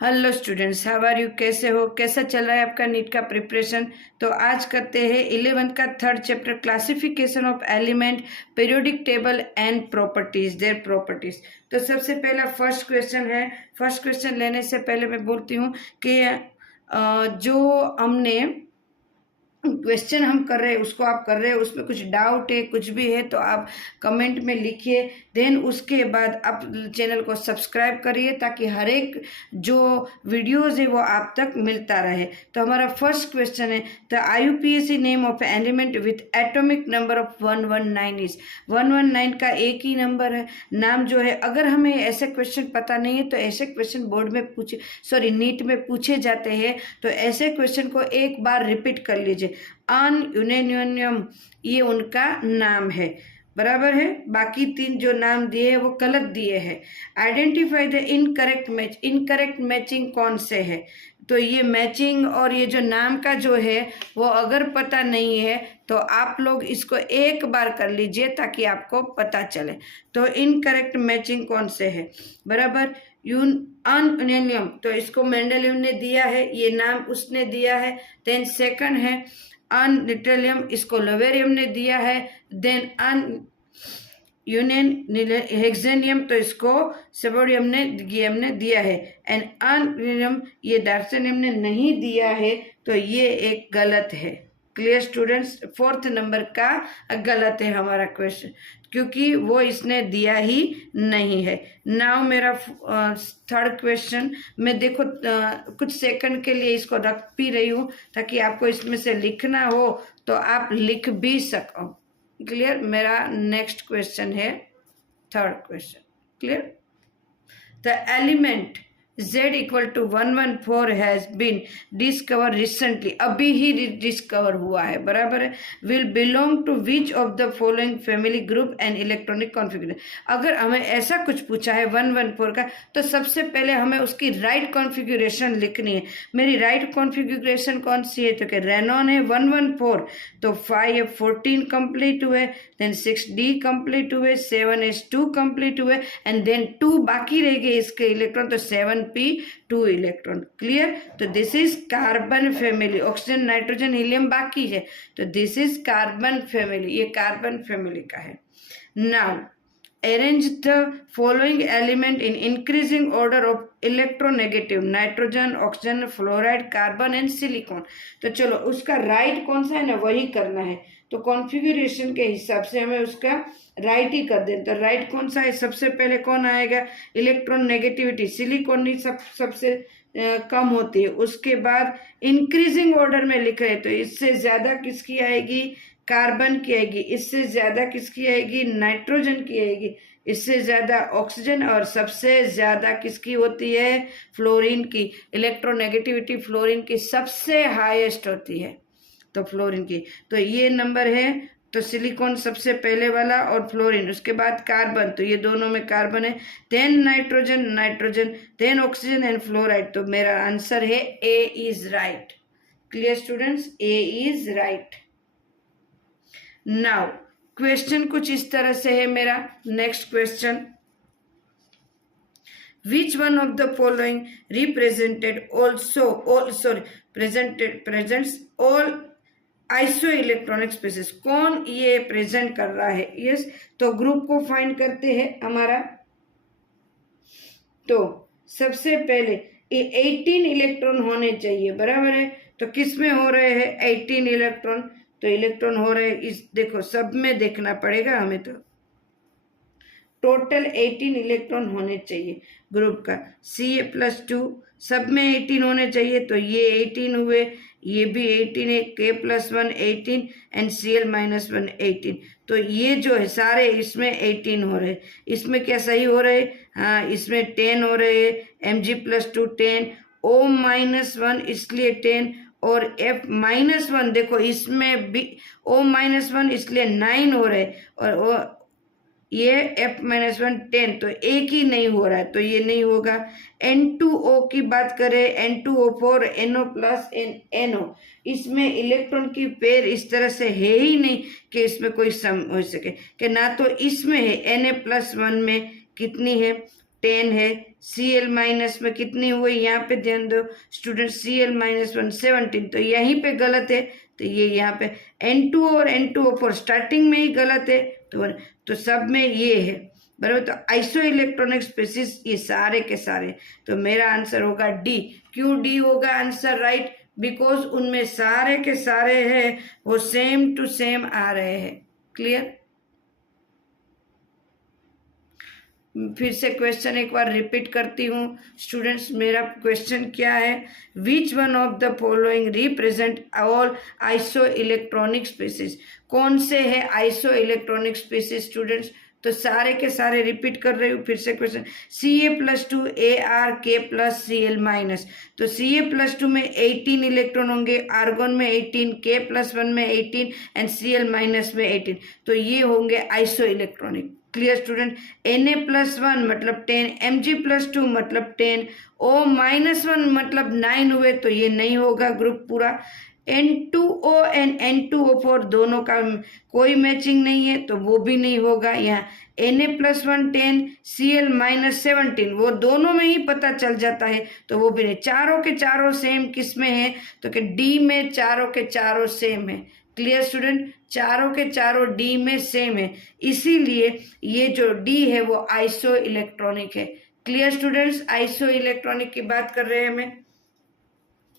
Hello students, how are you? कैसे हो? कैसा चल रहा है आपका नीट का प्रिपरेशन? तो आज करते हैं 11th का third chapter, classification of element, periodic table and properties, their properties. तो सबसे पहला फर्स्ट क्वेश्चन है। फर्स्ट क्वेश्चन लेने से पहले मैं बोलती हूँ कि जो हमने क्वेश्चन हम कर रहे हैं उसको आप कर रहे हैं, उसमें कुछ डाउट है, कुछ भी है तो आप कमेंट में लिखिए। देन उसके बाद आप चैनल को सब्सक्राइब करिए ताकि हर एक जो वीडियोस है वो आप तक मिलता रहे। तो हमारा फर्स्ट क्वेश्चन है, the IUPAC name of element with atomic number of 119 is. 119 का एक ही नंबर है, नाम जो है। अगर हमें ऐसे क्वेश्चन पता नहीं है तो ऐसे क्वेश्चन बोर्ड में नीट में पूछे जाते हैं, तो ऐसे क्वेश्चन को एक बार रिपीट कर लीजिए। अनयूरेनियम ये उनका नाम है, बराबर है। बाकी तीन जो नाम दिए हैं वो गलत दिए हैं। Identify the incorrect match. Incorrect matching कौन से है? तो ये मैचिंग और ये जो नाम का जो है वो अगर पता नहीं है तो आप लोग इसको एक बार कर लीजिए ताकि आपको पता चले। तो इनकरेक्ट मैचिंग कौन से है? बराबर अनयूरेनियम, तो इसको मेंडलीव ने दिया है, ये नाम उसने दिया है। देन सेकंड है अनलिटरियम, इसको लवेरियम ने दिया है। देन अन हेक्सेनियम, तो इसको सेबोडियम ने दिया है। एंड अनरियम ये डार्सेनियम ने नहीं दिया है, तो ये एक गलत है। Clear students? फोर्थ नंबर का गलत है हमारा क्वेश्चन, क्योंकि वो इसने दिया ही नहीं है। नाउ मेरा थर्ड क्वेश्चन, मैं देखो कुछ सेकंड के लिए इसको रख भी रही हूँ ताकि आपको इसमें से लिखना हो तो आप लिख भी सको। क्लियर? मेरा नेक्स्ट क्वेश्चन है third question. Clear? The element Z equal to 114 has been discover recently, अभी ही डिस्कवर हुआ है, बराबर है। Will belong to which of the following family group and electronic configuration. अगर हमें ऐसा कुछ पूछा है 114 का, तो सबसे पहले हमें उसकी राइट कॉन्फ़िगरेशन लिखनी है। मेरी राइट कॉन्फ़िगरेशन कौन सी है? तो कि रेनॉन है 114, तो 5F14 कंप्लीट हुए, देन 6D कंप्लीट हुए, 7S2 कंप्लीट हुए, एंड देन 2 बाकी रह गए इसके इलेक्ट्रॉन, तो 7p2 इलेक्ट्रॉन। क्लियर? तो this is carbon family. Oxygen, nitrogen, helium बाकी है, तो दिस इज कार्बन फैमिली, ये कार्बन फैमिली का है। Now arrange the following element in increasing order of electronegative: nitrogen, oxygen, fluoride, carbon and silicon. तो चलो उसका राइट कौन सा है ना, वही करना है। तो कॉन्फ़िगरेशन के हिसाब से हमें उसका राइट ही कर दें। तो राइट कौन सा है? सबसे पहले कौन आएगा? इलेक्ट्रॉन नेगेटिविटी, सिलिकॉन ही सबसे कम होती है। उसके बाद इंक्रीजिंग ऑर्डर में लिख रहे, तो इससे ज्यादा किसकी आएगी? कार्बन की आएगी। इससे ज्यादा किसकी आएगी? नाइट्रोजन की आएगी। इससे ज्यादा ऑक्सीजन, और सबसे ज्यादा किसकी होती है? फ्लोरीन की। इलेक्ट्रोनेगेटिविटी फ्लोरीन की सबसे हाईएस्ट होती है, तो फ्लोरीन की। तो ये नंबर है, तो सिलिकॉन सबसे पहले वाला और फ्लोरीन, उसके बाद कार्बन, तो ये दोनों में कार्बन है। Then nitrogen, then oxygen and fluoride. तो मेरा आंसर है A is right. Clear students? A is right. Now question कुछ इस तरह से है मेरा। Next question, which one of the following presents all isoelectronic species? कौन ये प्रेजेंट कर रहा है? यस, तो ग्रुप को फाइंड करते हैं हमारा। तो सबसे पहले 18 इलेक्ट्रॉन होने चाहिए, बराबर है। तो किस में हो रहे हैं 18 इलेक्ट्रॉन? तो इलेक्ट्रॉन हो रहे हैं इस, देखो सब में देखना पड़ेगा हमें, तो टोटल 18 इलेक्ट्रॉन होने चाहिए ग्रुप का। Ca+2 सब में 18 होने चाहिए, तो ये 18 हुए, ये भी 18 है, K+1 18 एंड Cl-1 18। तो ये जो है सारे इसमें 18 हो रहे। इसमें क्या सही हो रहे? हाँ, इसमें 10 हो रहे। Mg+2 10, O-1 इसलिए 10, और F-1 देखो इसमें भी O-1 इसलिए 9 हो रहे, और ये F-1 10, तो एक ही नहीं हो रहा है, तो ये नहीं होगा। N2O की बात करें, N2O4 NO+ NO, इसमें इलेक्ट्रॉन की पेयर इस तरह से है ही नहीं कि इसमें कोई सम हो सके, कि ना तो इसमें है। Na+1 में कितनी है? 10 है। Cl माइनस में कितनी हुई, यहाँ पे ध्यान दो स्टूडेंट, Cl माइनस 1 17, तो यहीं पे गलत है, तो ये यहाँ पे N2 और N2O4 स्टार्टिंग में ही गलत है, तो सब में ये है बराबर। तो आइसो इलेक्ट्रॉनिक स्पीसीज ये सारे के सारे, तो मेरा आंसर होगा डी। क्यों डी होगा आंसर राइट? बिकॉज उनमें सारे के सारे हैं वो सेम टू सेम आ रहे हैं। क्लियर? फिर से क्वेश्चन एक बार रिपीट करती हूँ स्टूडेंट्स। मेरा क्वेश्चन क्या है? Which one of the following represent all iso electronic species? कौन से है आइसो इलेक्ट्रॉनिक स्पीसीज स्टूडेंट्स? तो सारे के सारे रिपीट कर रही हूँ फिर से क्वेश्चन। Ca+2 ArK+Cl माइनस, तो Ca+2 में 18 इलेक्ट्रॉन होंगे, आर्गोन में 18, K+1 में 18 एंड Cl माइनस में 18, तो ये होंगे iso electronic. Clear student? Na+1 मतलब 10, Mg+2 मतलब 10, O-1 मतलब 9 हुए, तो ये नहीं होगा ग्रुप पूरा। N2O एंड N2O4 दोनों का कोई मैचिंग नहीं है, तो वो भी नहीं होगा। यहाँ Na+1 10, Cl-17 वो दोनों में ही पता चल जाता है, तो वो भी नहीं। चारों के चारों सेम किस में है? तो कि डी में चारों के चारों सेम है। Clear student? चारों के चारों डी में सेम है, इसीलिए ये जो डी है वो आइसो इलेक्ट्रॉनिक है। Clear students? आइसो इलेक्ट्रॉनिक की बात कर रहे हैं हमें।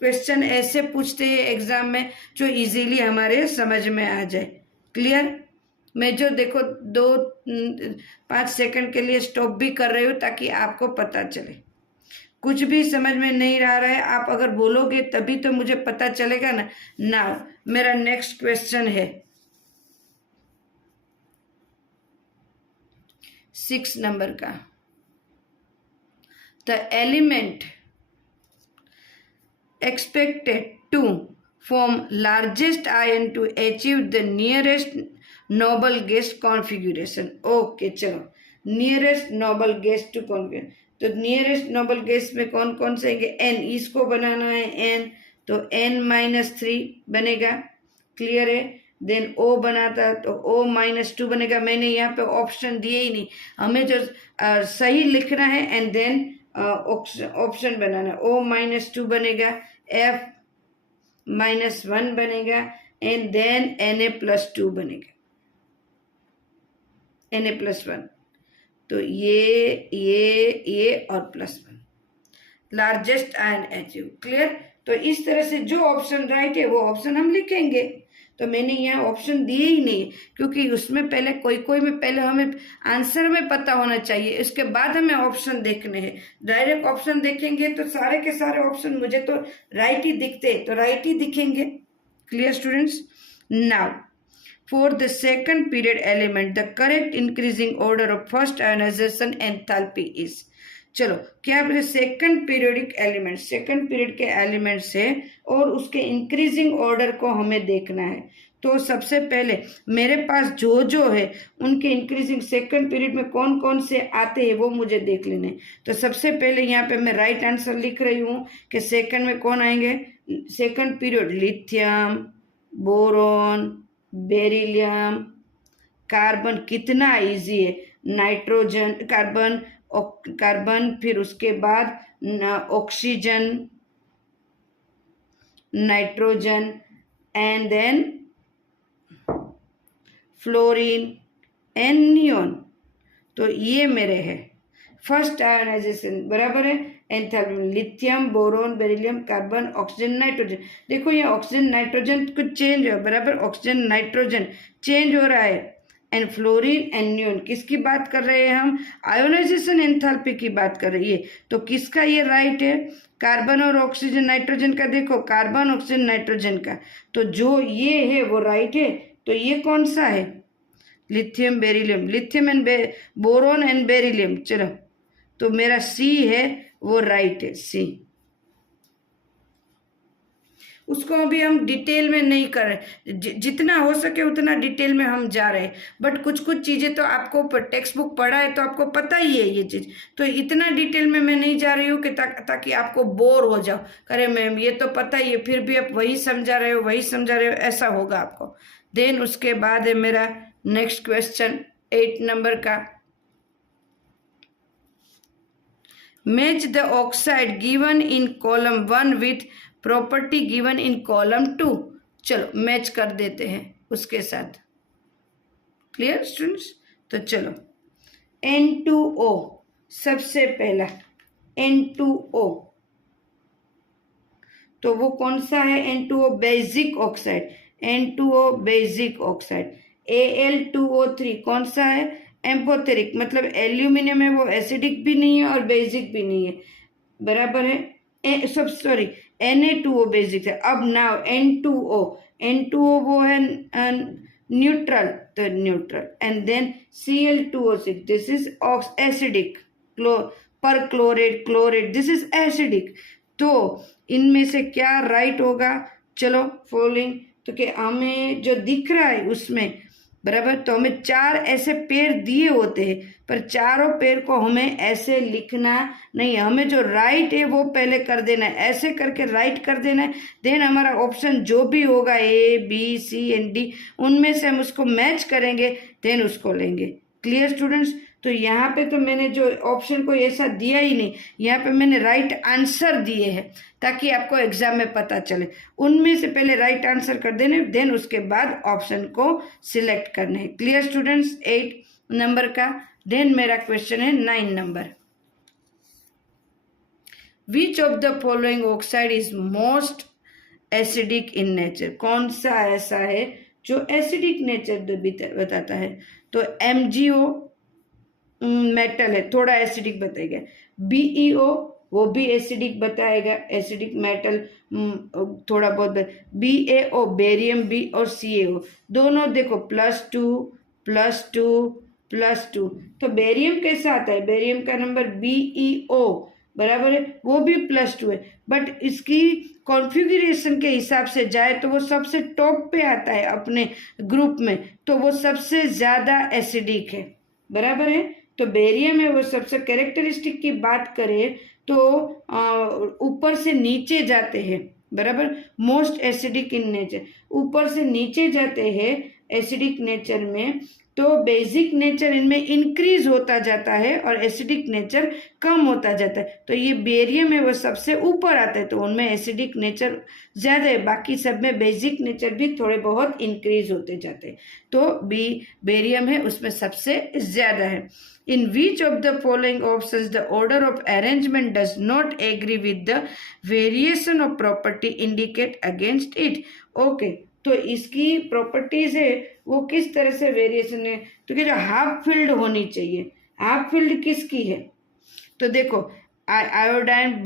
क्वेश्चन ऐसे पूछते हैं एग्जाम में जो इजीली हमारे समझ में आ जाए। क्लियर? मैं जो देखो 2-5 सेकंड के लिए स्टॉप भी कर रही हूँ ताकि आपको पता चले। कुछ भी समझ में नहीं आ रहा है, आप अगर बोलोगे तभी तो मुझे पता चलेगा ना। नाउ मेरा नेक्स्ट क्वेश्चन है 6 नंबर का। The element expected to form largest ion to achieve the nearest noble gas configuration। Okay चलो nearest noble gas to configuration, तो नियरेस्ट नोबल गैस में कौन कौन से होंगे? n, इसको बनाना है n, तो n-3 बनेगा। क्लियर है? देन O बनाता तो O-2 बनेगा। मैंने यहाँ पे ऑप्शन दिए ही नहीं, हमें जो सही लिखना है and then option banana. O-2 बनेगा, F-1 बनेगा एंड देन Na+2 बनेगा, Na+1, तो ये और +1 लार्जेस्ट आयन अचीव। क्लियर? तो इस तरह से जो ऑप्शन राइट है वो ऑप्शन हम लिखेंगे। तो मैंने यहाँ ऑप्शन दिए ही नहीं क्योंकि उसमें पहले कोई में पहले हमें आंसर में पता होना चाहिए, इसके बाद हमें ऑप्शन देखने हैं। डायरेक्ट ऑप्शन देखेंगे तो सारे के सारे ऑप्शन मुझे तो राइट ही दिखते, तो राइट ही दिखेंगे। Clear students? Now for the second period element the correct increasing order of first ionization enthalpy is। चलो क्या बोले? Second periodic element, second period के एलिमेंट्स है और उसके इंक्रीजिंग ऑर्डर को हमें देखना है। तो सबसे पहले मेरे पास जो है उनके इंक्रीजिंग सेकंड पीरियड में कौन कौन से आते हैं वो मुझे देख लेने। तो सबसे पहले यहाँ पे मैं राइट आंसर लिख रही हूँ कि सेकंड में कौन आएंगे? Second period lithium, boron, beryllium, carbon, कितना इजी है, नाइट्रोजन, कार्बन, फिर उसके बाद oxygen, nitrogen and then fluorine and neon. तो ये मेरे है फर्स्ट आयोनाइजेशन, बराबर है। Enthalpy lithium, boron, beryllium, carbon, oxygen, nitrogen. देखो ये ऑक्सीजन नाइट्रोजन कुछ चेंज हो, बराबर, ऑक्सीजन नाइट्रोजन चेंज हो रहा है। एंड फ्लोरीन एंड नियोन, किसकी बात कर रहे हैं हम? आयोनाइजेशन एंथैल्पी की बात कर रही है। तो किसका ये राइट है? कार्बन और ऑक्सीजन नाइट्रोजन का। देखो कार्बन, ऑक्सीजन, नाइट्रोजन का, तो जो ये है वो राइट है। तो ये कौन सा है? Lithium, beryllium, lithium and boron and beryllium. चलो तो मेरा सी है वो राइट है, सी। उसको अभी हम डिटेल में नहीं कर रहे, जितना हो सके उतना डिटेल में हम जा रहे हैं, बट कुछ कुछ चीज़ें तो आपको टेक्स्ट बुक पढ़ा है तो आपको पता ही है ये चीज़, तो इतना डिटेल में मैं नहीं जा रही हूँ कि ताकि आपको बोर हो जाओ, करे मैम ये तो पता ही है फिर भी आप वही समझा रहे हो वही समझा रहे हो, ऐसा होगा आपको। देन उसके बाद है मेरा नेक्स्ट क्वेश्चन 8 नंबर का। Match the oxide given in column 1 with property given in column 2। चलो मैच कर देते हैं उसके साथ। Clear students? तो चलो N2O सबसे पहला N2O, तो वो कौन सा है? N2O basic oxide, N2O basic oxide. Al2O3 कौन सा है? एम्फोथेरिक, मतलब एल्यूमिनियम है, वो एसिडिक भी नहीं है और बेसिक भी नहीं है, बराबर है। सब सॉरी Na2O बेसिक है। अब नाउ N2O, N2O वो है न्यूट्रल, तो neutral. And then Cl2O6, this is acidic, perchlorate chlorate, this is acidic. तो इनमें से क्या राइट होगा? चलो फॉलोइंग, तो कि हमें जो दिख रहा है उसमें, बराबर, तो हमें 4 ऐसे पेड़ दिए होते हैं, पर चारों पेड़ को हमें ऐसे लिखना नहीं है, हमें जो राइट है वो पहले कर देना है, ऐसे करके राइट कर देना है। देन हमारा ऑप्शन जो भी होगा A, B, C, and D, उनमें से हम उसको मैच करेंगे, देन उसको लेंगे। Clear students? तो यहाँ पे तो मैंने जो ऑप्शन को ऐसा दिया ही नहीं, यहाँ पे मैंने राइट आंसर दिए हैं ताकि आपको एग्जाम में पता चले। उनमें से पहले राइट आंसर कर देने, देन उसके बाद ऑप्शन को सिलेक्ट करने हैं। Clear students? 8 नंबर का। देन मेरा क्वेश्चन है 9 number. Which of the following oxide is most acidic in nature? कौन सा ऐसा है जो एसिडिक नेचर बताता है? तो MgO मेटल है, थोड़ा एसिडिक बताएगा। BeO वो भी एसिडिक बताएगा, एसिडिक मेटल थोड़ा बहुत। BaO बेरियम B और CaO दोनों देखो +2 +2 +2, तो बेरियम कैसा आता है? बेरियम का नंबर BeO बराबर है, वो भी +2 है, बट इसकी कॉन्फ़िगरेशन के हिसाब से जाए तो वो सबसे टॉप पे आता है अपने ग्रुप में, तो वो सबसे ज़्यादा एसिडिक है, बराबर है। तो बेरियम है वो सबसे कैरेक्टरिस्टिक की बात करें तो ऊपर से नीचे जाते हैं, बराबर, मोस्ट एसिडिक इन नेचर, ऊपर से नीचे जाते हैं एसिडिक नेचर में, तो बेसिक नेचर इनमें इंक्रीज होता जाता है और एसिडिक नेचर कम होता जाता है। तो ये बेरियम है वो सबसे ऊपर आता है, तो उनमें एसिडिक नेचर ज़्यादा है, बाकी सब में बेसिक नेचर भी थोड़े बहुत इंक्रीज होते जाते हैं। तो बेरियम है उसमें सबसे ज़्यादा है। In which of the following options the order of arrangement does not agree with the variation of property indicate against it? Okay, तो इसकी प्रॉपर्टीज है वो किस तरह से वेरिएशन है? तो कि जो हाफ फिल्ड होनी चाहिए, हाफ फिल्ड किसकी है? तो देखो iodide,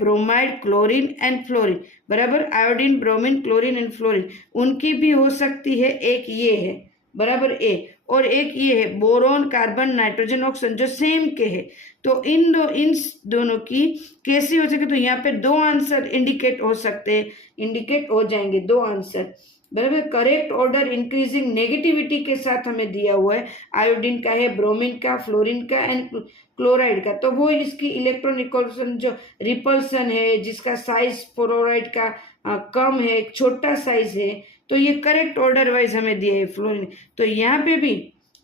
bromide, chlorine and fluorine, बराबर, iodine, bromine, chlorine and fluorine, उनकी भी हो सकती है। एक ये है, बराबर, ए, और एक ये है बोरोन, कार्बन, नाइट्रोजन, ऑक्सीजन, जो सेम के है। तो इन दोनों की कैसी हो सके? तो यहाँ पे 2 आंसर इंडिकेट हो सकते हैं, इंडिकेट हो जाएंगे 2 आंसर, बराबर। करेक्ट ऑर्डर इंक्रीजिंग नेगेटिविटी के साथ हमें दिया हुआ है, आयोडीन का है, ब्रोमीन का, फ्लोरीन का एंड क्लोराइड का, तो वो इसकी इलेक्ट्रॉन जो रिपल्सन है, जिसका साइज फ्लोराइड का कम है, एक छोटा साइज है, तो ये करेक्ट ऑर्डर वाइज हमें दिया है फ्लोरीन। तो यहाँ पे भी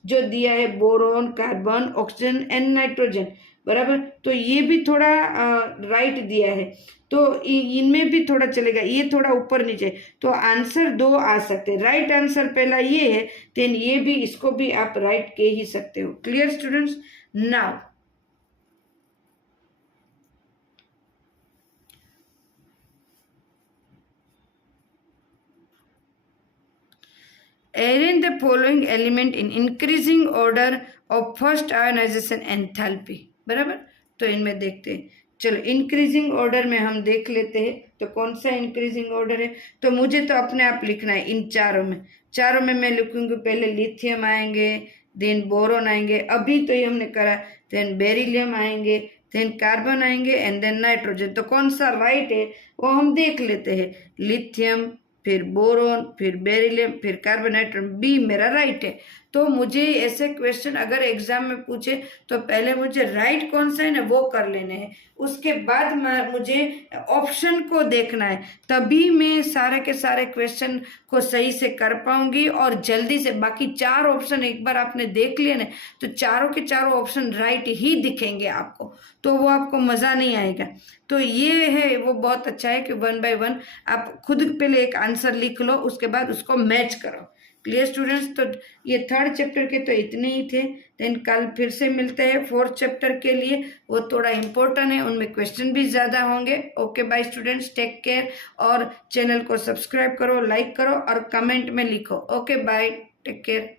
जो दिया है boron, carbon, oxygen and nitrogen, बराबर, तो ये भी थोड़ा राइट दिया है, तो इनमें भी थोड़ा चलेगा, ये थोड़ा ऊपर नीचे, तो आंसर 2 आ सकते हैं। राइट आंसर पहला ये है, देन ये भी, इसको भी आप राइट कह ही सकते हो। Clear students? Now arrange the following element in increasing order of first ionization enthalpy, बराबर। तो इनमें देखते हैं, चलो इंक्रीजिंग ऑर्डर में हम देख लेते हैं, तो कौन सा इंक्रीजिंग ऑर्डर है? तो मुझे तो अपने आप लिखना है इन चारों में मैं लिखूंगी, पहले लिथियम आएंगे, देन बोरोन आएंगे, अभी तो ये हमने करा, देन बेरिलियम आएंगे, देन कार्बन आएंगे एंड देन नाइट्रोजन। तो कौन सा राइट है वो हम देख लेते हैं, लिथियम, फिर बोरोन, फिर बेरिलियम, फिर कार्बन, नाइट्रोजन, बी मेरा राइट है। तो मुझे ऐसे क्वेश्चन अगर एग्जाम में पूछे तो पहले मुझे राइट कौन सा है ना वो कर लेने हैं, उसके बाद मुझे ऑप्शन को देखना है, तभी मैं सारे के सारे क्वेश्चन को सही से कर पाऊंगी और जल्दी से। बाकी 4 ऑप्शन एक बार आपने देख लिए ना तो चारों के चारों ऑप्शन राइट ही दिखेंगे आपको, तो वो आपको मज़ा नहीं आएगा। तो ये है वो बहुत अच्छा है कि 1 बाय 1 आप खुद पहले एक आंसर लिख लो, उसके बाद उसको मैच करो। Clear students? तो ये 3rd चैप्टर के तो इतने ही थे। देन कल फिर से मिलते हैं 4th चैप्टर के लिए, वो थोड़ा इंपॉर्टेंट है, उनमें क्वेश्चन भी ज़्यादा होंगे। Okay bye students, take care, और चैनल को सब्सक्राइब करो, लाइक करो और कमेंट में लिखो। Okay bye, take care.